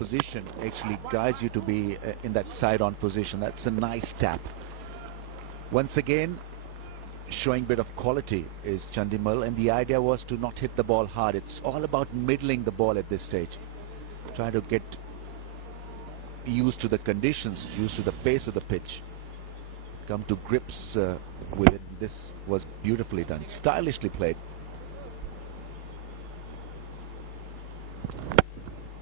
position actually guides you to be in that side-on position. That's a nice tap. Once again, showing a bit of quality is Chandimal, and the idea was to not hit the ball hard. It's all about middling the ball at this stage. Try to get used to the conditions, used to the pace of the pitch. Come to grips with it. This was beautifully done, stylishly played.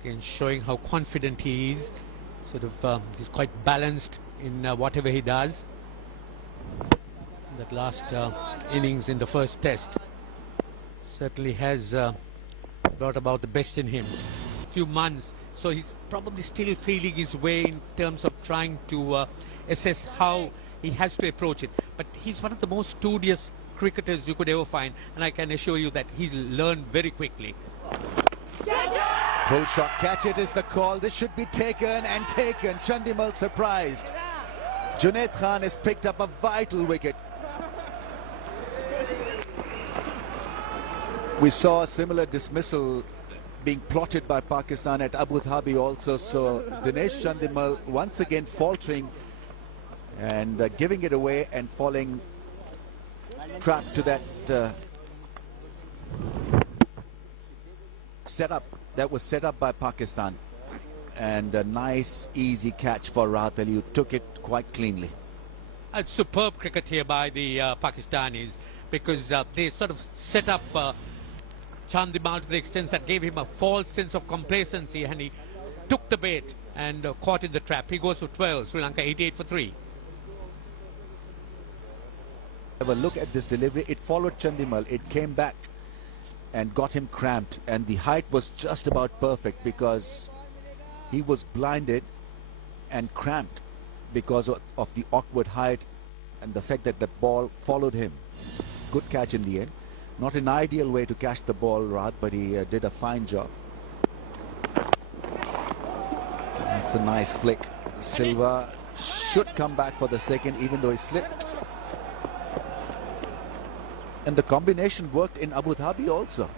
Again, showing how confident he is. Sort of, he's quite balanced in whatever he does. That last innings in the first test certainly has brought about the best in him. Few months, so he's probably still feeling his way in terms of trying to assess how he has to approach it. But he's one of the most studious cricketers you could ever find, and I can assure you that he's learned very quickly. Pull shot, catch it is the call. This should be taken and taken. Chandimal surprised. Junaid Khan has picked up a vital wicket. We saw a similar dismissal being plotted by Pakistan at Abu Dhabi also. So Dinesh Chandimal once again faltering and giving it away and falling trapped to that setup that was set up by Pakistan. And a nice easy catch for Rahat Ali, who took it quite cleanly. A superb cricket here by the Pakistanis, because they sort of set up Chandimal to the extent that gave him a false sense of complacency, and he took the bait and caught in the trap. He goes for 12. Sri Lanka 88 for 3. Have a look at this delivery. It followed Chandimal. It came back and got him cramped, and the height was just about perfect because he was blinded and cramped because of the awkward height and the fact that the ball followed him. Good catch in the end. Not an ideal way to catch the ball, Rahat, but he did a fine job. That's a nice flick. Silva should come back for the second, even though he slipped. And the combination worked in Abu Dhabi also.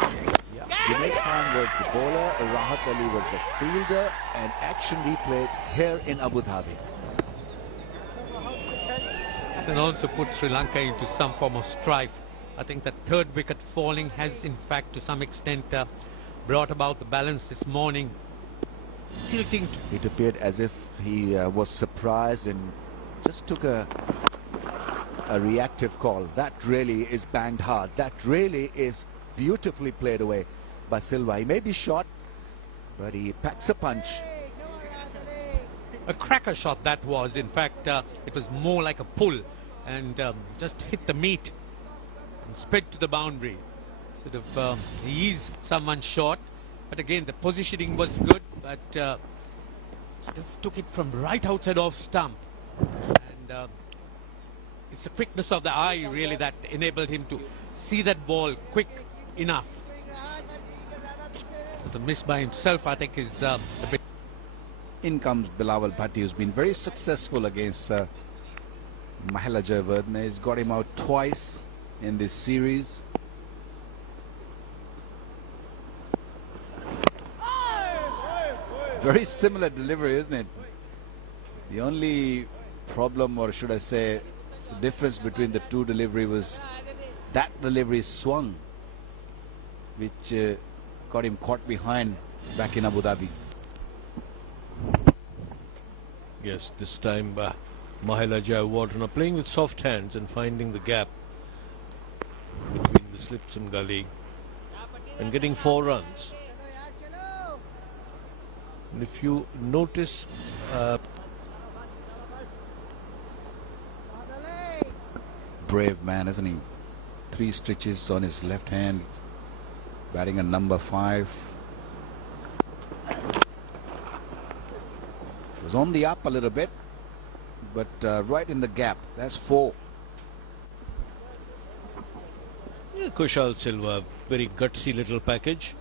Yeah, Junaid Khan was the bowler, Rahat Ali was the fielder, and action replayed here in Abu Dhabi. And also put Sri Lanka into some form of strife. I think that third wicket falling has in fact to some extent brought about the balance this morning. Tilting. It appeared as if he was surprised and just took a reactive call. That really is banged hard. That really is beautifully played away by Silva. He may be short, but he packs a punch. A cracker shot that was. In fact, it was more like a pull and just hit the meat and sped to the boundary. Sort of, he is someone short, but again the positioning was good, but sort of took it from right outside off stump, and it's the quickness of the eye really that enabled him to see that ball quick enough. But the miss by himself, I think, is a bit. In comes Bilawal Bhatti, who's been very successful against Mahela Jayawardene. He's got him out twice in this series. Very similar delivery, isn't it? The only problem, or should I say, the difference between the two delivery was that delivery swung, which got him caught behind back in Abu Dhabi. Yes, this time Mahela Jayawardene are playing with soft hands and finding the gap between the slips and gully and getting 4 runs. And if you notice, brave man, isn't he? 3 stitches on his left hand, batting at number 5. Was on the up a little bit, but right in the gap. That's 4. yeah, Kushal Silva, very gutsy little package.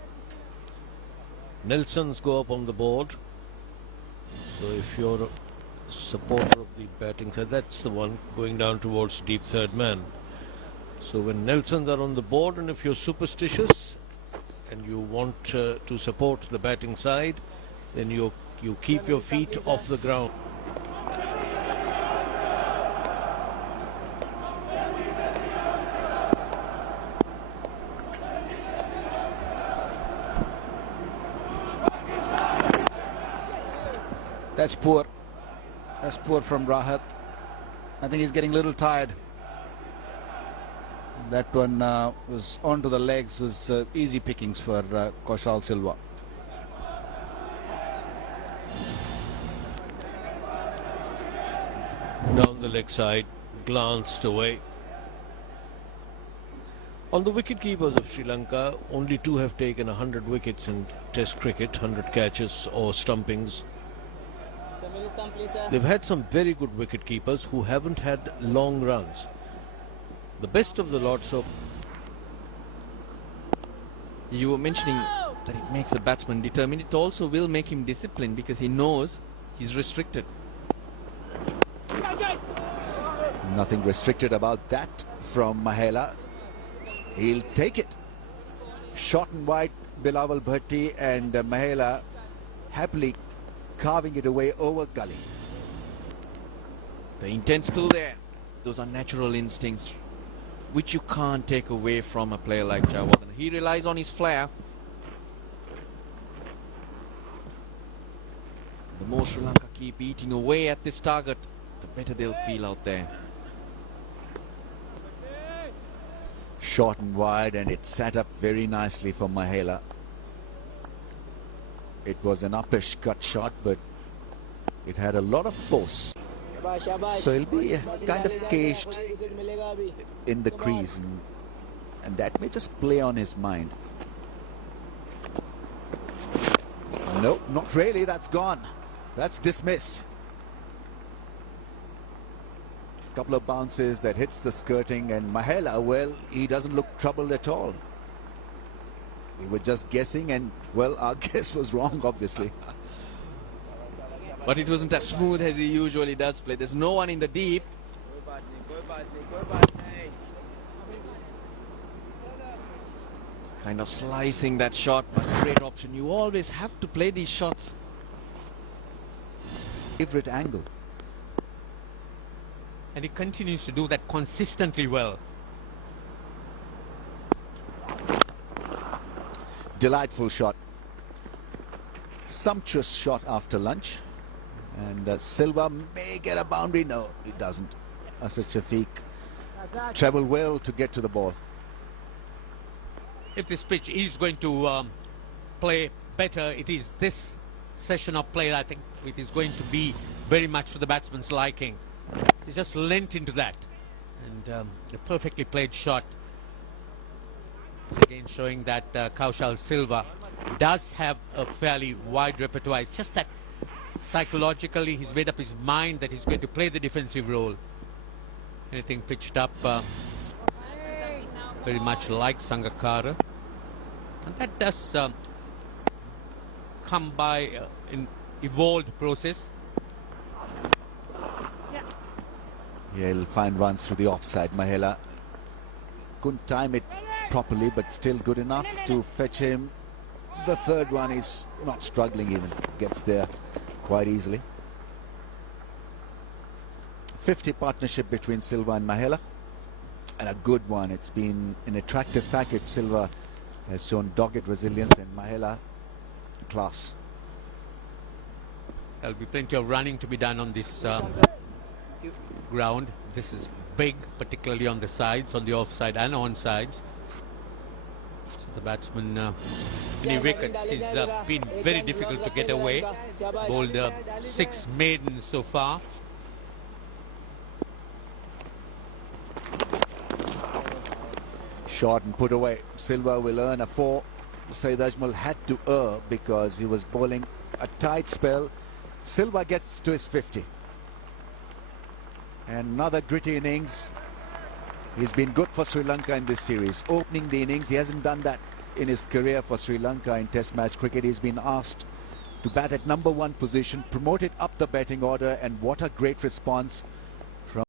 Nelsons go up on the board. So if you're a supporter of the batting side, that's the one going down towards deep third man. So when Nelsons are on the board, and if you're superstitious and you want to support the batting side, then you keep your feet off the ground. That's poor. That's poor from Rahat. I think he's getting a little tired. That one was onto the legs, was easy pickings for Kaushal Silva. Down the leg side, glanced away. On the wicket keepers of Sri Lanka, only 2 have taken 100 wickets in Test cricket, 100 catches or stumpings. They've had some very good wicket keepers who haven't had long runs. The best of the lot, so you were mentioning that it makes a batsman determined. It also will make him disciplined because he knows he's restricted. Nothing restricted about that from Mahela. He'll take it. Short and wide, Bilawal Bhatti, and Mahela happily carving it away over gully. The intent's still there. Those are natural instincts which you can't take away from a player like Jayawardene. He relies on his flair. The more Sri Lanka keep eating away at this target, the better they'll feel out there. Short and wide, and it sat up very nicely for Mahela. It was an uppish cut shot, but it had a lot of force. So he'll be kind of caged in the crease, and that may just play on his mind. No, not really. That's gone. That's dismissed. Couple of bounces that hits the skirting, and Mahela, well, he doesn't look troubled at all. We were just guessing, and well, our guess was wrong, obviously. But it wasn't as smooth as he usually does play. There's no one in the deep. Kind of slicing that shot, but great option. You always have to play these shots. Favorite angle. And he continues to do that consistently well. Delightful shot. Sumptuous shot after lunch. And Silva may get a boundary. No, he doesn't. Asad Shafiq traveled well to get to the ball. If this pitch is going to play better, it is this session of play. I think it is going to be very much to the batsman's liking. He just lent into that, and a perfectly played shot. It's again showing that Kaushal Silva does have a fairly wide repertoire. It's just that psychologically he's made up his mind that he's going to play the defensive role. Anything pitched up very much like Sangakkara, and that does come by an evolved process. Yeah, he'll find runs through the offside. Mahela couldn't time it properly, but still good enough to fetch him. The third one is not struggling even. Gets there quite easily. 50 partnership between Silva and Mahela, and a good one. It's been an attractive package. Silva has shown dogged resilience, and Mahela class. There'll be plenty of running to be done on this ground. This is big, particularly on the sides, on the offside and on sides. So the batsman, many wickets. He's been very difficult to get away. Bowled 6 maidens so far. Shot and put away. Silva will earn a 4. Saeed Ajmal had to err because he was bowling a tight spell. Silva gets to his 50. Another gritty innings. He's been good for Sri Lanka in this series. Opening the innings, he hasn't done that in his career for Sri Lanka in Test match cricket. He's been asked to bat at #1 position, promoted up the batting order, and what a great response